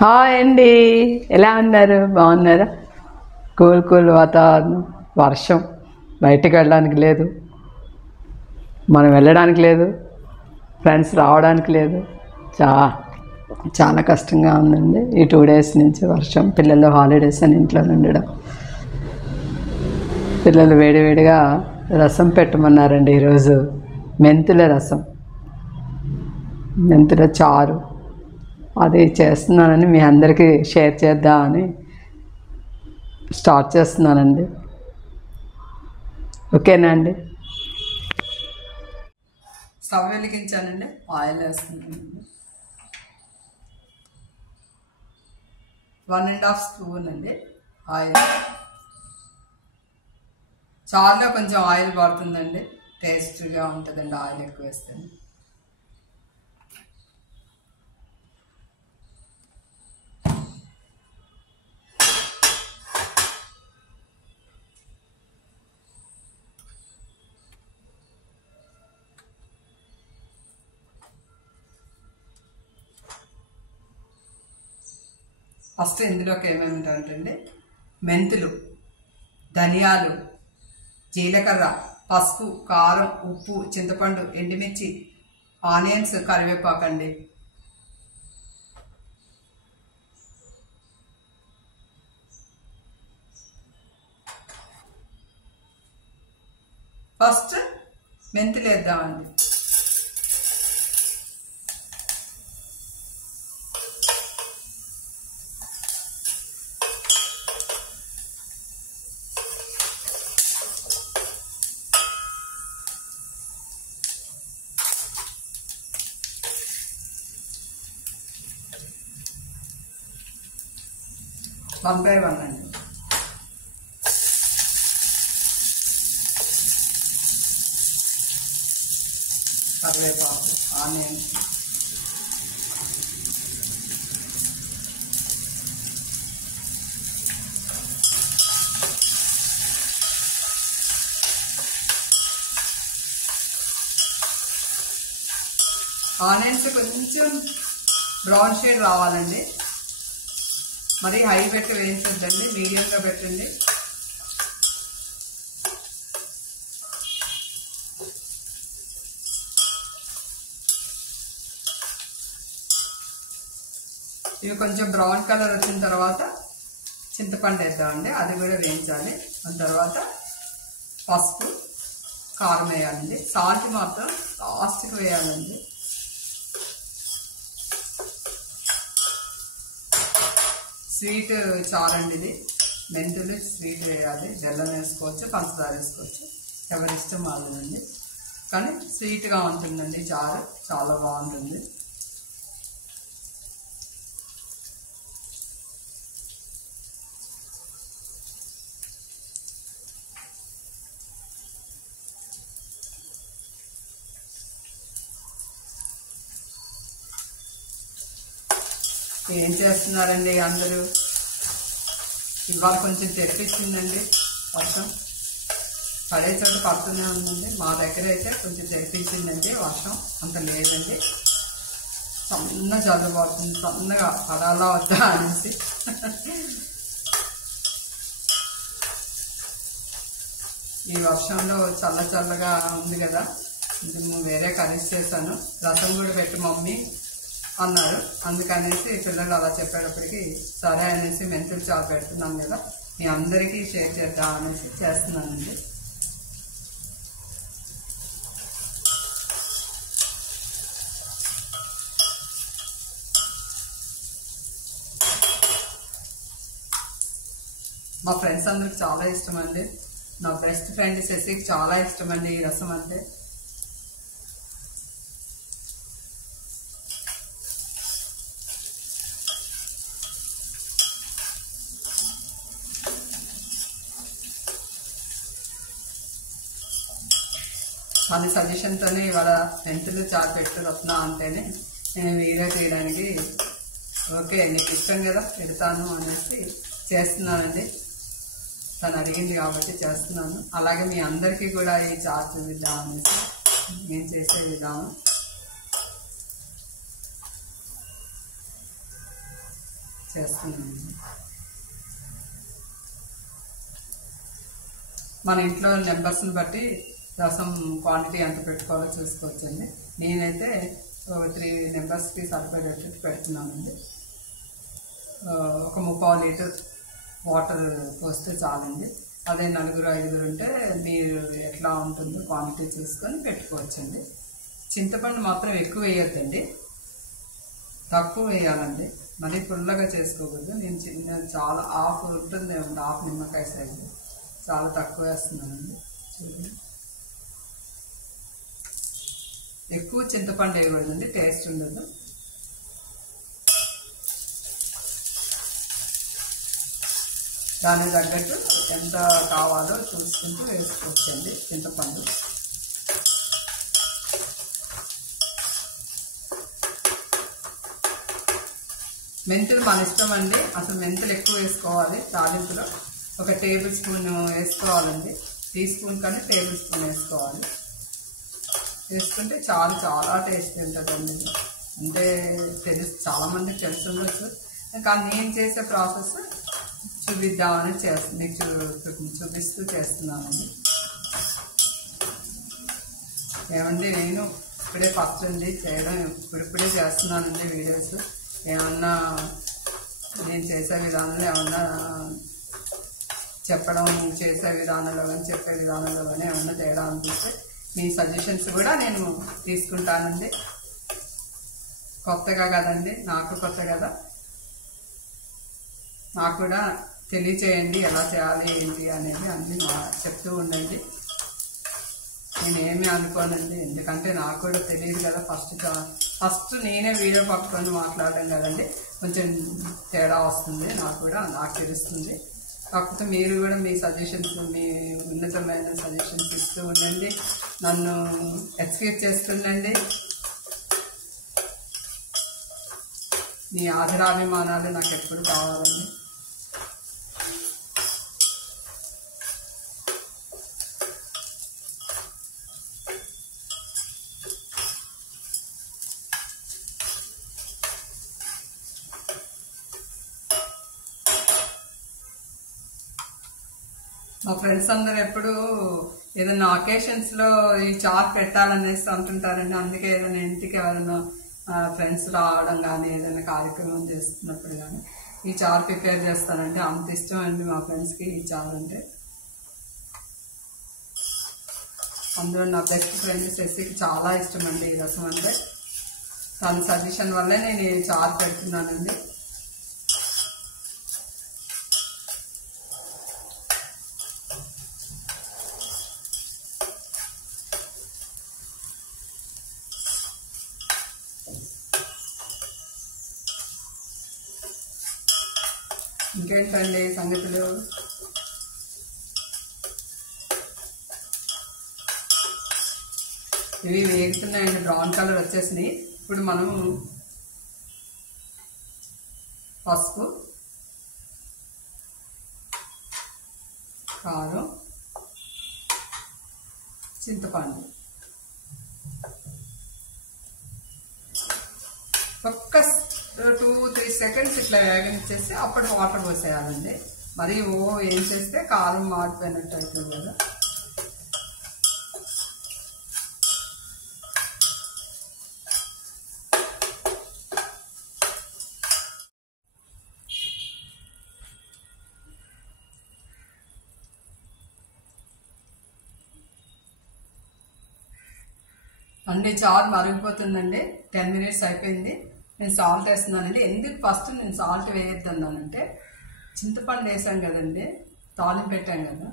Hi అండి, ఎలా ఉన్నారు? బాగున్నారా? కూల్ వాతావరణం, వర్షం, బయటికి వెళ్ళడానికి లేదు, మనం వెళ్ళడానికి లేదు, ఫ్రెండ్స్ రావడానికి లేదు. చాలా కష్టంగా ఉందండి. ఈ 2 days నుంచి వర్షం, పిల్లలు హాలిడేస్ అని ఇంట్లో ఉండడం. పిల్లలు వేడివేడిగా రసం పెట్టమన్నారండి ఈరోజు. మెంతుల రసం, మెంతుల చారు, అది చేస్తున్నానని మీ అందరికీ షేర్ చేద్దామని స్టార్ట్ చేస్తున్నానండి. ఓకేనా అండి? స్టవ్ వెలిగించానండి, ఆయిల్ వేస్తున్నానండి. 1.5 స్పూన్ అండి ఆయిల్. చారులో కొంచెం ఆయిల్ పడుతుందండి, టేస్ట్గా ఉంటుందండి ఆయిల్ ఎక్కువ వేస్తే. ఫస్ట్ ఇందులోకి ఏమేమి ఉంటాయంటే మెంతులు, ధనియాలు, జీలకర్ర, పసుపు, కారం, ఉప్పు, చింతపండు, ఎండుమిర్చి, ఆనియన్స్, కరివేపాకు అండి. ఫస్ట్ మెంతులు వేద్దామండి. వన్ బై వన్ అండి. కరివేపాకు, ఆనియన్స్, ఆనియన్స్ కొంచెం బ్రౌన్ షేడ్ రావాలండి. మరి హై పెట్టి వేయించొద్దండి, మీడియంగా పెట్టండి. ఇవి కొంచెం బ్రౌన్ కలర్ వచ్చిన తర్వాత చింతపండు వేద్దామండి, అది కూడా వేయించాలి. దాని తర్వాత పసుపు, కారం వేయాలండి. సాల్ట్ మాత్రం లాస్ట్కి వేయాలండి. స్వీట్ చారండి ఇది. మెంతులు స్వీట్ వేయాలి, బెల్లం వేసుకోవచ్చు, పంచదార వేసుకోవచ్చు, ఎవరి ఇష్టం వాళ్ళదండి. కానీ స్వీట్గా ఉంటుందండి చారు, చాలా బాగుంటుంది. ఏం చేస్తున్నారండి అందరూ? ఇవాళ కొంచెం తెప్పించిందండి వర్షం, పడే చోట పడుతూనే ఉందండి. మా దగ్గర అయితే కొంచెం తెప్పించిందండి వర్షం, అంత లేదండి. సన్న జల్లు పడుతుంది, సన్నగా పడాలా వద్దా అనేసి. ఈ వర్షంలో చల్లగా ఉంది కదా, వేరే కర్రీస్ చేశాను. రసం కూడా పెట్టి మమ్మీ అన్నారు, అందుకనేసి పిల్లలు అలా చెప్పేటప్పటికి సరే అనేసి మెంతులు చారు పెడుతున్నాం కదా, మీ అందరికీ షేర్ చేద్దాం అనేసి చేస్తున్నానండి. మా ఫ్రెండ్స్ అందరికి చాలా ఇష్టం అండి. నా బెస్ట్ ఫ్రెండ్ శశికి చాలా ఇష్టం అండి ఈ రసం అంటే. మన సజెషన్తోనే ఇవాళ మెంతులు చారు పెడుతున్నా అంటేనే నేను వీడియో తీయడానికి ఓకే నీకు ఇష్టం కదా పెడతాను అనేసి చేస్తున్నానండి. తను అడిగింది కాబట్టి చేస్తున్నాను. అలాగే మీ అందరికీ కూడా ఈ చారు చూపిద్దాం అనేసి నేను చేసే విధానం. చేస్తున్నాను. మన ఇంట్లో నెంబర్స్ని బట్టి రసం క్వాంటిటీ ఎంత పెట్టుకోవాలో చూసుకోవచ్చండి. నేనైతే 3 మెంబర్స్కి సరిపడేటట్టు పెడుతున్నానండి. ఒక 3/4 లీటర్ వాటర్ పోస్తే చాలండి. అదే 4-5 ఉంటే మీరు ఎట్లా ఉంటుందో క్వాంటిటీ చూసుకొని పెట్టుకోవచ్చండి. చింతపండు మాత్రం ఎక్కువ వేయొద్దండి, తక్కువ వేయాలండి. మరీ పుల్లగా చేసుకోకూడదు. నేను చాలా హాఫ్ ఉంటుంది, హాఫ్ నిమ్మకాయ సైజు, చాలా తక్కువ వేస్తున్నానండి. చూడండి, ఎక్కువ చింతపండు వేయకూడదండి, టేస్ట్ ఉండదు. దానికి తగ్గట్టు ఎంత కావాలో చూసుకుంటూ వేసుకోవచ్చండి చింతపండు. మెంతులు మన ఇష్టం అండి. అసలు మెంతులు ఎక్కువ వేసుకోవాలి తాలింపులో. 1 టేబుల్ స్పూన్ వేసుకోవాలండి. టీ స్పూన్ కానీ టేబుల్ స్పూన్ వేసుకోవాలి. వేసుకుంటే చాలా టేస్ట్ ఉంటుందండి. అంటే చాలామందికి తెలిసి ఉండొచ్చు, కానీ నేను చేసే ప్రాసెస్ చూపిద్దామని మీకు చూపిస్తూ చేస్తున్నానండి. ఏమండి, నేను ఇప్పుడే ఫస్ట్ అండి చేయడం, ఇప్పుడిప్పుడే చేస్తున్నానండి వీడియోస్. ఏమన్నా నేను చేసే విధానంలో ఏమన్నా చెప్పడం, చేసే విధానంలో కానీ చెప్పే విధానంలో కానీ ఏమన్నా తేడా అనిపిస్తే మీ సజెషన్స్ కూడా నేను తీసుకుంటానండి. కొత్తగా కదండి, నాకు కొత్త కదా, నాకు కూడా తెలియచేయండి ఎలా చేయాలి ఏంటి అనేది అన్నీ చెప్తూ ఉండండి. నేనేమీ అనుకోనండి, ఎందుకంటే నాకు కూడా తెలియదు కదా. ఫస్ట్ నేనే వీడియో పట్టుకొని మాట్లాడడం కదండి, కొంచెం తేడా వస్తుంది, నాకు తెలుస్తుంది. కాకపోతే మీరు కూడా మీ సజెషన్స్, మీ ఉన్నతమైన సజెషన్స్ ఇస్తూ ఉండండి, నన్ను ఎక్స్క్యూజ్ చేస్తుండండి. మీ ఆదరాభిమానాలు నాకు ఎప్పుడు కావాలండి. మా ఫ్రెండ్స్ అందరూ ఎప్పుడు ఏదైనా అకేషన్స్లో ఈ చాట్ పెట్టాలనేసి అంటుంటారండి. అందుకే ఏదైనా ఇంటికి ఎవరైనా ఫ్రెండ్స్ రావడం కానీ ఏదైనా కార్యక్రమం చేస్తున్నప్పుడు కానీ ఈ చారు ప్రిపేర్ చేస్తానండి. అంత ఇష్టం అండి మా ఫ్రెండ్స్కి ఈ చారు అంటే. అందులో నా బెస్ట్ ఫ్రెండ్ శశికి చాలా ఇష్టం అండి ఈ రసం అంటే. తన సజెషన్ వల్లే నేను ఈ చారు పెడుతున్నానండి. ఇంకేంటండి సంగతులు? ఇవి వేగుతున్నాయండి, బ్రౌన్ కలర్ వచ్చేసినాయి. ఇప్పుడు మనం పసుపు, కారం, చింతపండు ఒక్క 2-3 సెకండ్స్ ఇట్లా వేగనిచ్చేసి అప్పుడు వాటర్ పోసేయాలండి. మరి ఏం చేస్తే కారం మాడిపోయినట్టు అవుతుంది కదా. అండి చారు మరిగిపోతుందండి. 10 మినిట్స్ అయిపోయింది. నేను సాల్ట్ వేస్తున్నానండి. ఎందుకు ఫస్ట్ నేను సాల్ట్ వేయొద్దన్నానంటే, చింతపండు వేసాం కదండి, తాలింపు పెట్టాం కదా,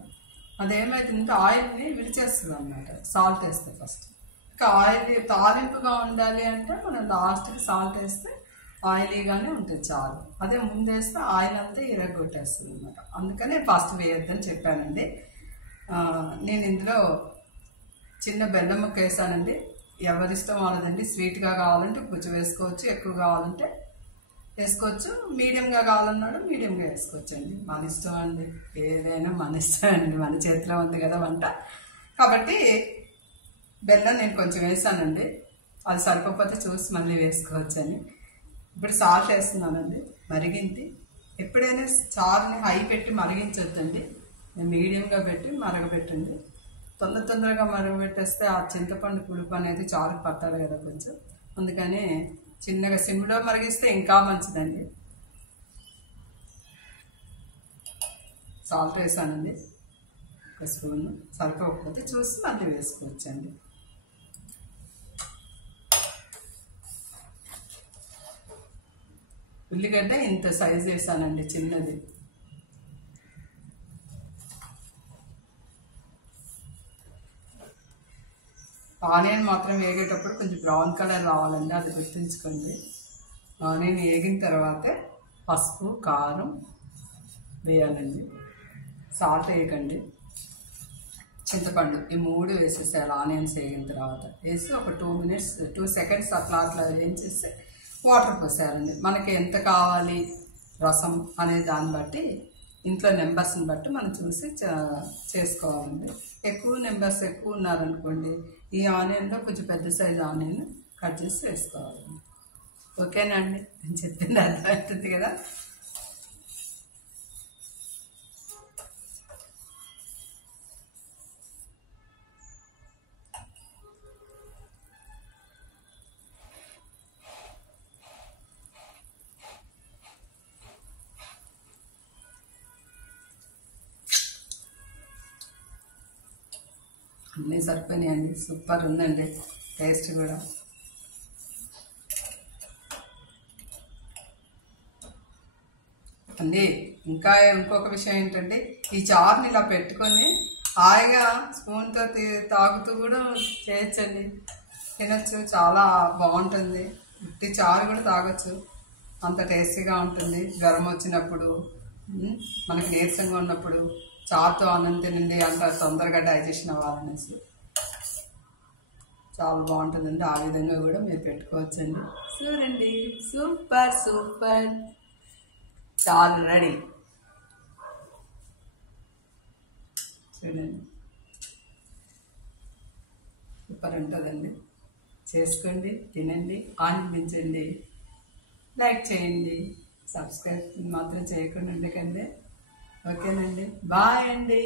అదేమవుతుందంటే ఆయిల్ని విడిచేస్తుంది అన్నమాట సాల్ట్ వేస్తే. ఫస్ట్ ఇంకా ఆయిల్ తాలింపుగా ఉండాలి అంటే మనం లాస్ట్కి సాల్ట్ వేస్తే ఆయిలీగానే ఉంటుంది చారు. అదే ముందేస్తే ఆయిల్ అంతా ఇరగొట్టేస్తుంది అన్నమాట. అందుకనే ఫస్ట్ వేయొద్దని చెప్పానండి. నేను ఇందులో చిన్న బెల్లం ముక్క వేసానండి. ఎవరిష్టం వాళ్ళదండి. స్వీట్గా కావాలంటే కొంచెం వేసుకోవచ్చు, ఎక్కువ కావాలంటే వేసుకోవచ్చు, మీడియంగా కావాలన్నాడు మీడియంగా వేసుకోవచ్చు అండి. మన ఇష్టం అండి, ఏదైనా మన ఇష్టం అండి, మన చేతిలో ఉంది కదా వంట. కాబట్టి బెల్లం నేను కొంచెం వేసానండి, అది సరిపోతే చూసి మళ్ళీ వేసుకోవచ్చు అని. ఇప్పుడు సాల్ట్ వేస్తున్నానండి, మరిగింది. ఎప్పుడైనా చారుని హై పెట్టి మరిగించొద్దండి, మీడియంగా పెట్టి మరగబెట్టండి. తొందరగా మరగబెట్టేస్తే ఆ చింతపండు పులుపు అనేది చారుకు పట్టాలి కదా కొంచెం, అందుకని చిన్నగా సిమ్లో మరిగిస్తే ఇంకా మంచిదండి. సాల్ట్ వేసానండి, ఒక స్పూన్, సరిపోకపోతే చూసి మళ్ళీ వేసుకోవచ్చండి. ఉల్లిగడ్డ ఇంత సైజు వేసానండి, చిన్నది. ఆనియన్ మాత్రం వేగేటప్పుడు కొంచెం బ్రౌన్ కలర్ రావాలండి, అది గుర్తుంచుకోండి. ఆనియన్ వేగిన తర్వాతే పసుపు, కారం వేయాలండి. సాల్ట్ వేయకండి. చింతపండు ఈ 3 వేసేసేయాలి. ఆనియన్స్ వేగిన తర్వాత వేసి ఒక 2 సెకండ్స్ అట్లా వేయించేస్తే వాటర్ పోసేయాలండి. మనకి ఎంత కావాలి రసం అనే దాన్ని బట్టి, ఇంట్లో నెంబర్స్ని బట్టి మనం చూసి చేసుకోవాలండి. ఎక్కువ నెంబర్స్ ఎక్కువ ఉన్నారనుకోండి, ఈ ఆనియన్లో కొంచెం పెద్ద సైజు ఆనియన్ కట్ చేసి వేసుకోవాలండి. ఓకేనా అండి? నేను చెప్పింది అర్థమవుతుంది కదా. అన్నీ సరిపోయినాయండి, సూపర్ ఉందండి టేస్ట్ కూడా. అండి ఇంకొక విషయం ఏంటంటే, ఈ చారుని ఇలా పెట్టుకొని హాయిగా స్పూన్తో తాగుతూ కూడా చేయొచ్చండి, తినచ్చు. చాలా బాగుంటుంది. ఉట్టి చారు కూడా తాగొచ్చు, అంత టేస్టీగా ఉంటుంది. జ్వరం వచ్చినప్పుడు, మనకి నీరసంగా ఉన్నప్పుడు చారుతో అన్నం తినండి, అంత తొందరగా డైజెషన్ అవ్వాలనేసి చాలా బాగుంటుందండి. ఆ విధంగా కూడా మీరు పెట్టుకోవచ్చండి. చూడండి, సూపర్ చారు రెడీ. చూడండి, సూపర్ ఉంటుందండి. చేసుకోండి, తినండి, ఆనందించండి, లైక్ చేయండి, సబ్స్క్రైబ్ మాత్రం చేయకుండా ఉండకండి. ఓకేనండి, బాయ్ అండి.